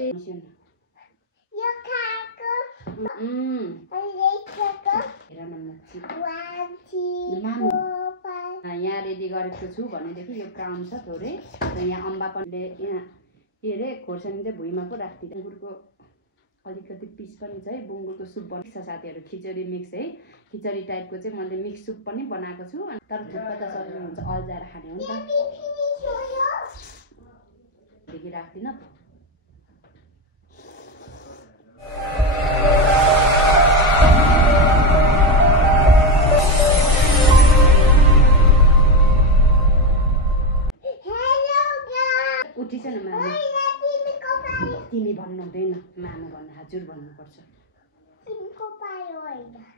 नमस्ते यो खाएको हेर न मामु यहाँ रेडी गरेको छु भनेदेखि यो क्राउन छ थोरै र यहाँ अम्बा पनि यहाँ के अरे खोर्सानी चाहिँ भुइँमा पो राख्दिन्छ। बुङ्गुरको अलिकति पिस पनि छ है, बुङ्गुरको सुप बनिन्छ साथीहरू, खिचडी मिक्स है, खिचडी टाइपको चाहिँ मैले मिक्स सुप पनि बनाएको छु। अनि तर थुक्पा त सजिलो हुन्छ, अल्झाएर खाने हो नि त, देखि राख्दिनँ। उठिस न मामु, तिमी भन्नु हुँदैन, मामु भन्नु, हजुर भन्नुपर्छ।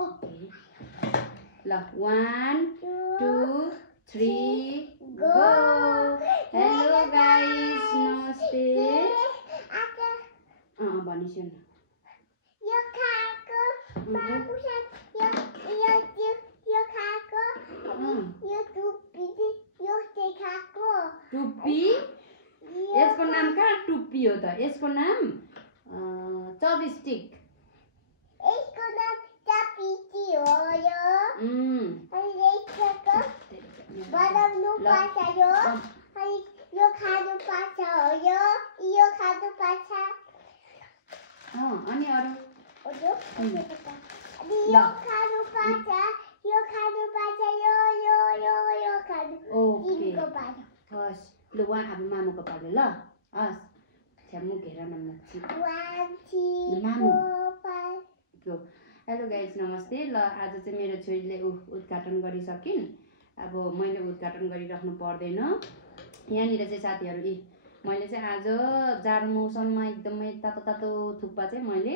ओके ल 1 2 3 गो। हेलो गाइस, नमस्ते। भनिसु न। यो खाएको बाबु यो खाएको यो टुप्पी यो चाहिँ खाएको टुप्पी। यसको नाम कहाँ टुप्पी हो त, यसको नाम चपस्टिक। यसको नाम चपस्टिक हो यो। अनि यसको बनाउनु पर्छ यो, अनि यो खानु पर्छ हो यो खानु पर्छ। अनि अरु अनि यो खानु पर्छ, यो खानु पर्छ, यो खानु। ओके हस् ल, उहाँ अब मामुको पालो ल। हस् छ्यामु घेर न मामु। हेलो गाइस, नमस्ते। ल आज चाहिँ मेरो छोरीले उद्घाटन गरिसकिन्। अब मैले उद्घाटन गरिराख्नु पर्दैन। यहाँनिर चाहिँ साथीहरू मैले चाहिँ आज जाडो मौसममा एकदमै तातो तातो थुक्पा चाहिँ मैले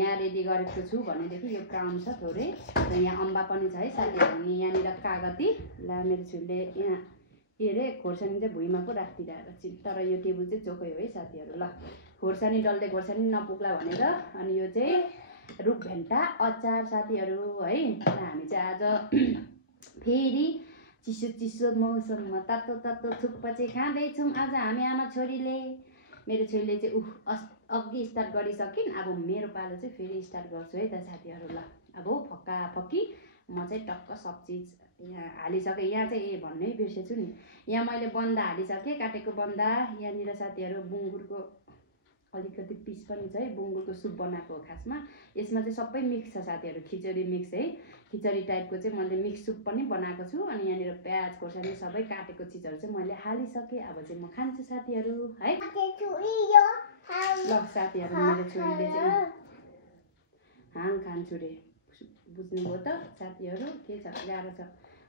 यहाँ रेडी गरेको छु भनेदेखि यो क्राउन छ थोरै र यहाँ अम्बा पनि छ है साथीहरू। अनि यहाँनिर कागती ला मेरो छोरीले यहाँ के अरे खोर्सानी चाहिँ भुइँमा पो राखिदिरहेको छु, तर यो टेबल चाहिँ चोखै हो है साथीहरू। ल खोर्सानी डल्ले खोर्सानी नपुग्ला भनेर अनि यो चाहिँ रुखभेन्टा अचार साथीहरू है। हामी चाहिँ आज फेरि चिसो चिसो मौसममा तातो तातो थुक्पा चाहिँ खाँदैछौँ आज हामी आमा छोरीले। मेरो छोरीले चाहिँ अघि स्टार्ट गरिसकिन्, अब मेरो पालो चाहिँ फेरि स्टार्ट गर्छु है त साथीहरू। ल अब फक्की म चाहिँ टक्क सब चिज यहाँ हालिसकेँ। यहाँ चाहिँ भन्नै बिर्सेछु नि, यहाँ मैले बन्दा हालिसकेँ, काटेको बन्दा। यहाँनिर साथीहरू बुङ्गुरको अलिकति पिस पनि छ है, बुङ्गुरको सुप बनाएको हो खासमा। यसमा चाहिँ सबै मिक्स छ साथीहरू, खिचडी मिक्स है, खिचडी टाइपको चाहिँ मैले मिक्स सुप पनि बनाएको छु। अनि यहाँनिर प्याज खोर्सानी सबै काटेको चिजहरू चाहिँ मैले हालिसकेँ। अब चाहिँ म खान्छु साथीहरू है। ल साथीहरू, मेरो छोरीले चाहिँ खान्छु रे, बुझ्नुभयो त साथीहरू, के छ गाह्रो छ।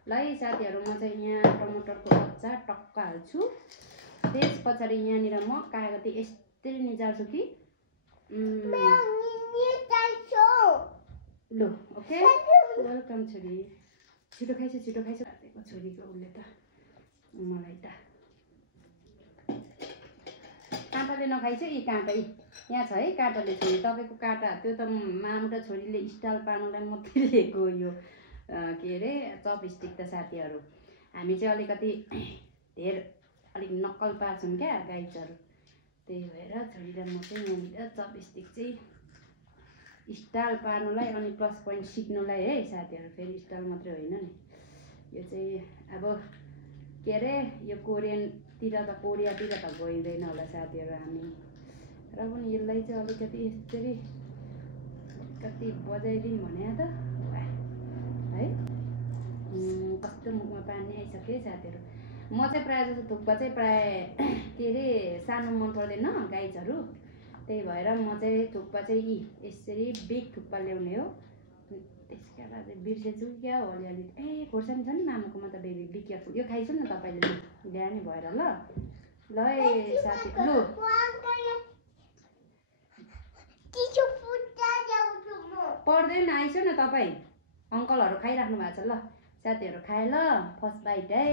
ल है साथीहरू, म चाहिँ यहाँ टमाटरको अचार टक्क हाल्छु। त्यस पछाडि यहाँनिर म कागती यसरी निचाल्छु कि ल ओके। वेलकम छोरी, छिटो खाइछ छोरीको उसले त मलाई त काँटाले नखाइछ। यी काँटा यहाँ छ है, काँटाले छोरी तपाईँको काँटा त्यो त मामु र छोरीले स्टाइल पार्नुलाई मात्रै लिएको यो के अरे चपस्टिक त साथीहरू। हामी चाहिँ अलिकति अलिक नक्कल पार्छौँ क्या गाइजहरू, त्यही भएर छोरी र म चाहिँ यहाँनिर चपस्टिक चाहिँ स्टाइल पार्नुलाई अनि प्लस पोइन्ट सिक्नुलाई है साथीहरू। फेरि स्टाइल मात्रै होइन नि, यो चाहिँ अब के अरे यो कोरियातिर त गइँदैन होला साथीहरू हामी, र पनि यसलाई चाहिँ अलिकति यसरी अलिकति बजाइदिउँ भने त है। कस्तो मुखमा पानी आइसक्यो है साथीहरू। म चाहिँ प्रायः जस्तो थुक्पा चाहिँ प्रायः के अरे सानो मन पर्दैन गाइजहरू, त्यही भएर म चाहिँ थुक्पा चाहिँ यसरी बिग थुक्पा ल्याउने हो। त्यसका बाद बिर्सेछु क्या हो अलिअलि। खोर्सानी छ नि मामुकोमा त बेबी, बिकिया यो खाइछु न तपाईँले बिहानै भएर। ल ल है साथी, लु पर्दैन, आइसु न तपाईँ, अङ्कलहरू खाइराख्नु भएको छ। ल साथीहरू खाए ल, फर्स्ट बाइट है।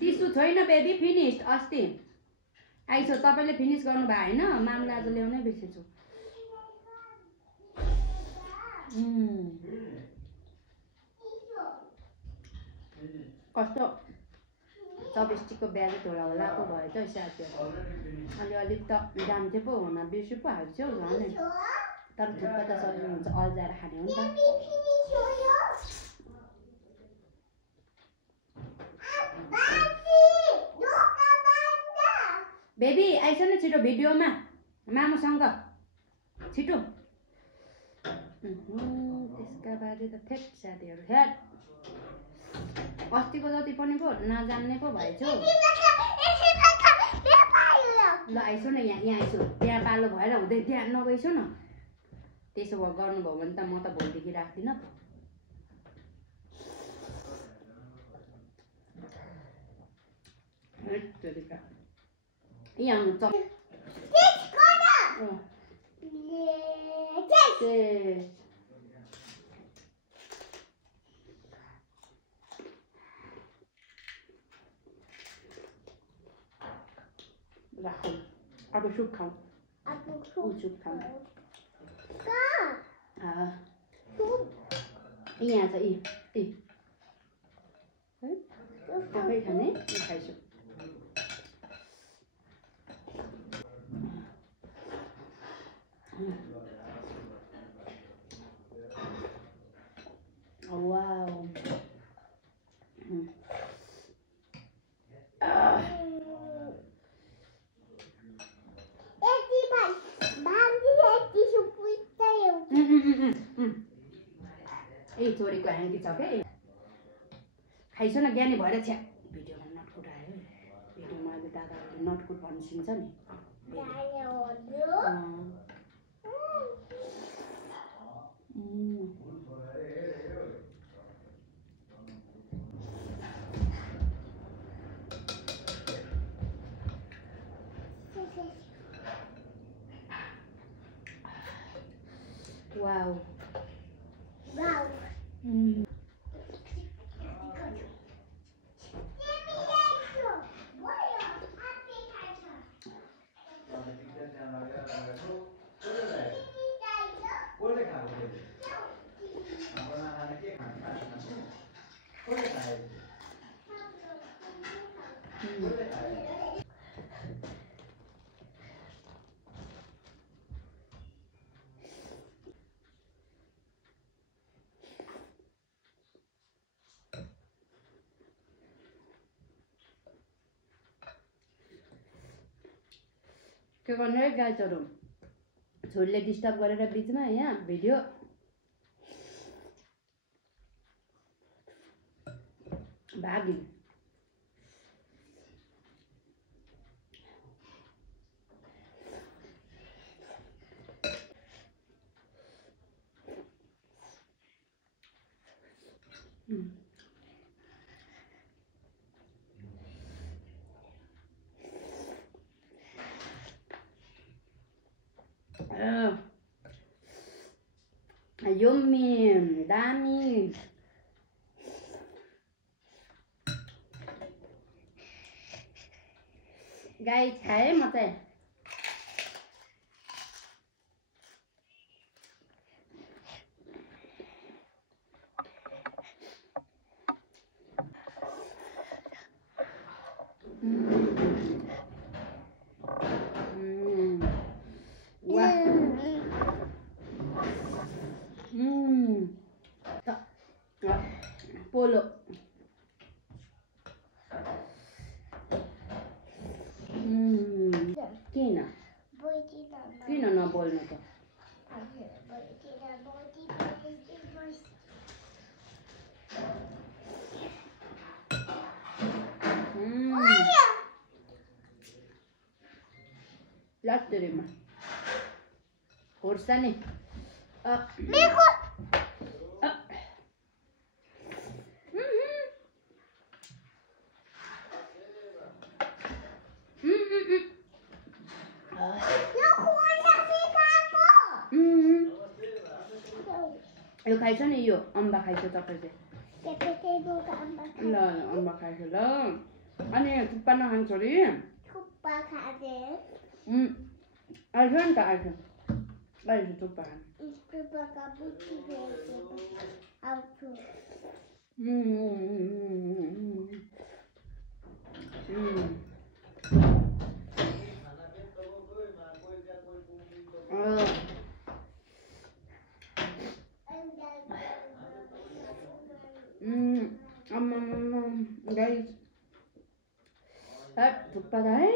टिसु छैन बेबी, फिनिस्ड अस्ति आइसो। तपाईँले फिनिस गर्नुभयो होइन, मामले आज ल्याउनै बिर्सेछु। चपेस्टिकको ब्याग थोडा होला पो भयो त साथीहरू अलिक त दाम चाहिँ पो हुन बेसी पो हाल्छ हौ झन् तर थुक्पा त सजिलो हुन्छ अल्झाएर खाने हो नि त बेबी आइस न छिटो भिडियोमा मामुसँग छिटो त्यसका बारे त थेट साथीहरू हेट अस्तिको जति पनि पो नजान्ने पो भएछ ल आइसो न यहाँ आइसो त्यहाँ पालो भएर हुँदै त्यहाँ नगइसो न त्यसो भए गर्नुभयो भने त म त भोलिदेखि राख्दिनँ यहाँ आउनु राखौँ अब सुप खाऊँ सुप खाऊँ यहाँ छ आफै खाने खाइसु wow छोरीको ह्याङ्की छ के खाइसो न ज्ञानी भएर छ्या भिडियोमा नटकुट आयो भिडियोमा अहिले दादाहरूले नटकुट भन्नु सिन्छ नि wow के गर्ने है गाइजहरू छोरीले डिस्टर्ब गरेर बिचमा यहाँ भिडियो भागिन् yummy दामी गाइस खाएँ म चाहिँ पोलो किन नबोल्नु त लात्तेरीमा खोर्सानी यो खाइछ नि यो अम्बा खाइछ तपाईले ल अम्बा खाइछ ल अनि थुक्पा नखान्छ छोरी थुक्पा खाने आइछ नि त आइछ थुक्पा खाने Guys, thukpa त है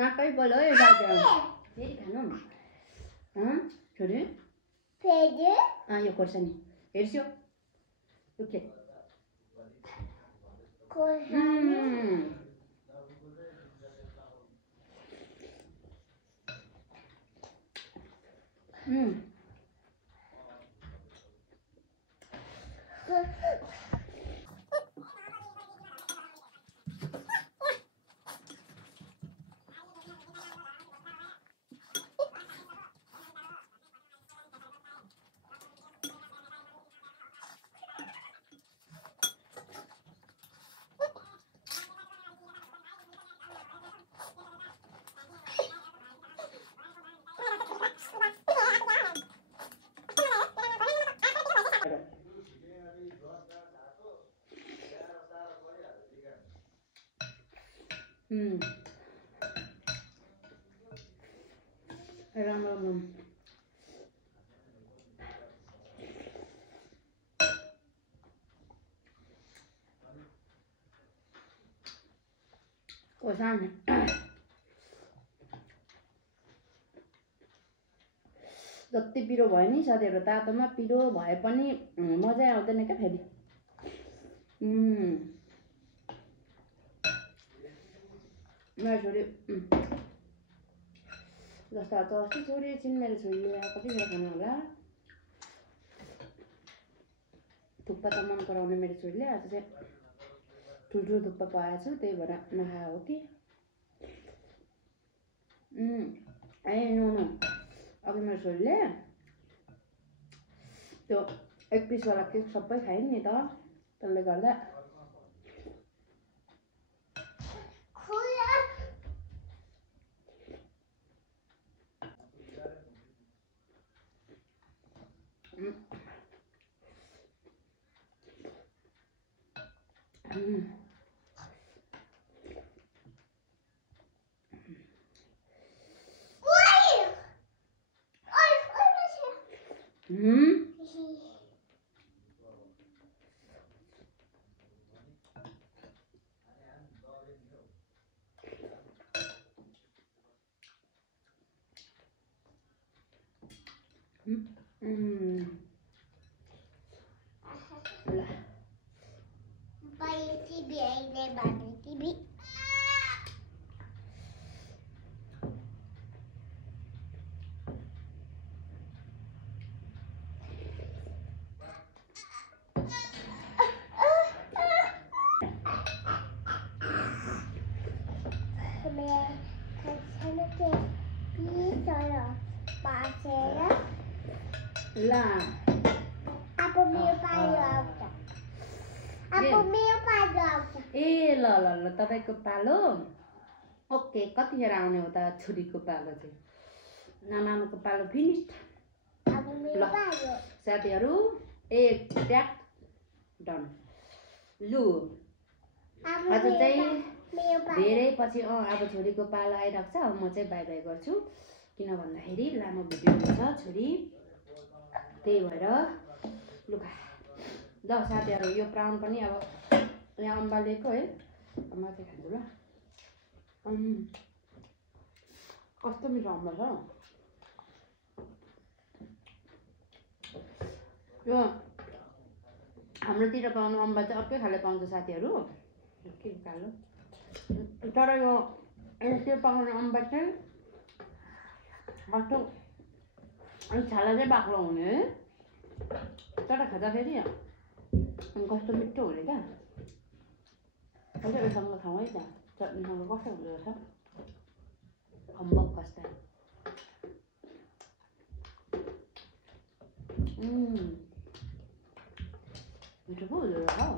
नाकै बोल है राजा फेरि खानु छोरी यो खोर्सानी हेर्स्यो ओके राम्रो खोर्सानी जति पिरो भयो नि साथीहरू तातोमा पिरो भए पनि मजै आउँदैन क्या फेरि छोरी जस्तो अस्ति छोरी छिन् मेरो छोरीले कतिखेर खानु होला थुक्पा त मन पराउने मेरो छोरीले आज चाहिँ ठुल्ठुलो थुक्पा पाएको छु त्यही भएर नखाए हो कि नो अघि मेरो छोरीले त्यो 1 पिसवाला केक सबै खाइन् नि त त्यसले गर्दा ला Apa meu pai आउँछ Apa meu pai आउँछ ए ल ल ल तपाईको पालो ओके कतिखेर आउने हो त छोरीको पालो चाहिँ नामाको पालो फिनिश Apa meu pai साथीहरु एक ट्याक डन लु आज चाहिँ धेरै पछि अब छोरीको पालो आइराख्छ म चाहिँ बाइ बाइ गर्छु किन भन्दाखेरि लामो भिडियो हुन्छ छोरी त्यही भएर लुगा ल साथीहरु यो प्राउन पनि अब यहाँ अम्बालेको है म चाहिँ खान्छु ल कस्तो मिठो अम्बा छ यो हाम्रोतिर पाउनु अम्बा चाहिँ अर्कै खाले पाउँछ साथीहरु के कालो तर यो त्यो पाउने अम्बा चाहिँ कस्तो अनि छाला चाहिँ बाक्लो हुने है तर खाँदाखेरि कस्तो मिठो हुने क्या अझै उसँग खाउँ है त चटनीसँग कस्तो हुँदो रहेछ अम्बक कस्ता मिठो पो हुँदो रहेछ हौ।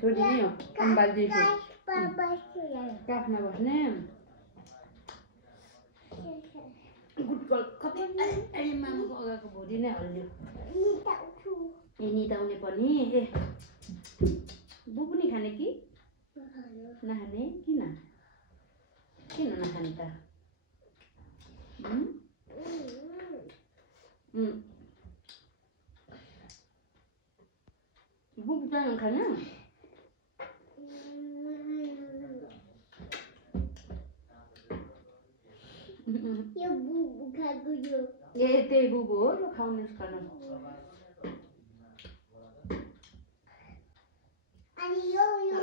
छोडिदिने हो अम्बालिदिन्छु काखमा बस्ने गुटकल कति मामाको अगाको भुँडी नै हल्लियो ए निदाउने पनि ए बु पनि खाने कि नखाने किन नखाने त बुक जानु खाने ए त्यही बुबु हो ल खाउनुहोस् खानुहोस् ल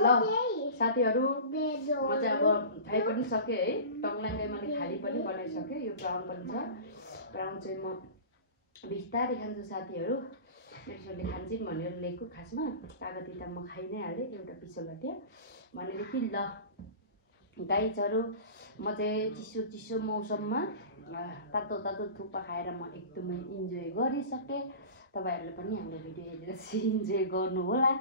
साथीहरू म चाहिँ अब खाइ पनि सकेँ है टङलाङ्गाई मैले खाली पनि बनाइसकेँ यो ब्राउन पनि छ ब्राउन चाहिँ म बिस्तारै खान्छु साथीहरू मेरो छोरीले खान्छन् भनेर ल्याएको खासमा कागती त म खाइ नै हालेँ एउटा पिसोला थियो भनेदेखि ल गाइजहरू म चाहिँ चिसो मौसममा तातो थुक्पा खाएर म एकदमै इन्जोय गरिसकेँ तपाईँहरूले पनि हाम्रो भिडियो हेरेर इन्जोय गर्नु होला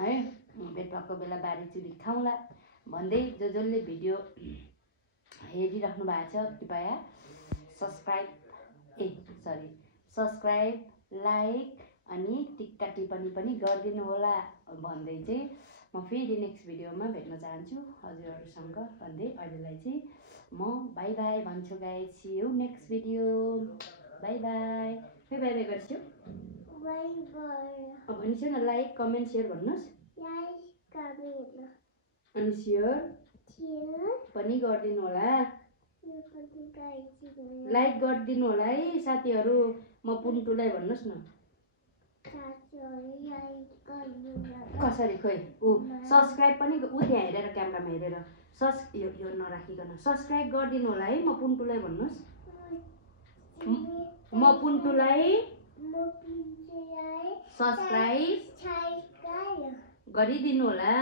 है भेट भएको बेला बारीचुरी खाउँला भन्दै जसले भिडियो हेरिराख्नु भएको छ कृपया सब्सक्राइब लाइक अनि टिक्का टिप्पणी पनि गरिदिनु होला भन्दै चाहिँ म फेरि नेक्स्ट भिडियोमा भेट्न चाहन्छु हजुरहरूसँग भन्दै अहिलेलाई चाहिँ म बाई बाई भन्छु guys see you next video bye bye bye bye गर्छु भनिसु न लाइक कमेन्ट सेयर भन्नुहोस् अनि सेयर पनि गरिदिनु होला लाइक गरिदिनु होला है साथीहरू म पुन्टुलाई भन्नुहोस् न कसरी खोइ ऊ सब्सक्राइब पनि ऊ त्यहाँ हेरेर क्यामेरामा हेरेर यो नराखिकन सब्सक्राइब गरिदिनु होला है म पुन्टुलाई भन्नुहोस् म पुन्टुलाई सब्सक्राइब गरिदिनु होला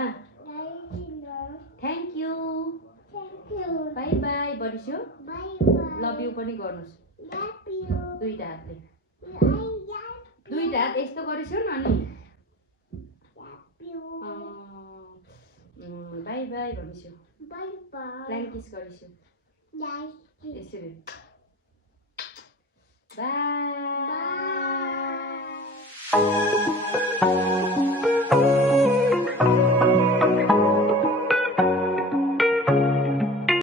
थ्याङ्क यू बाई बाई बडिसो लभ यू पनि गर्नुहोस् दुईटा हात यस्तो गरिसो न अनि बाई बाई भनिसो फ्ल्याङ्क किस गरिसो यसरी बाई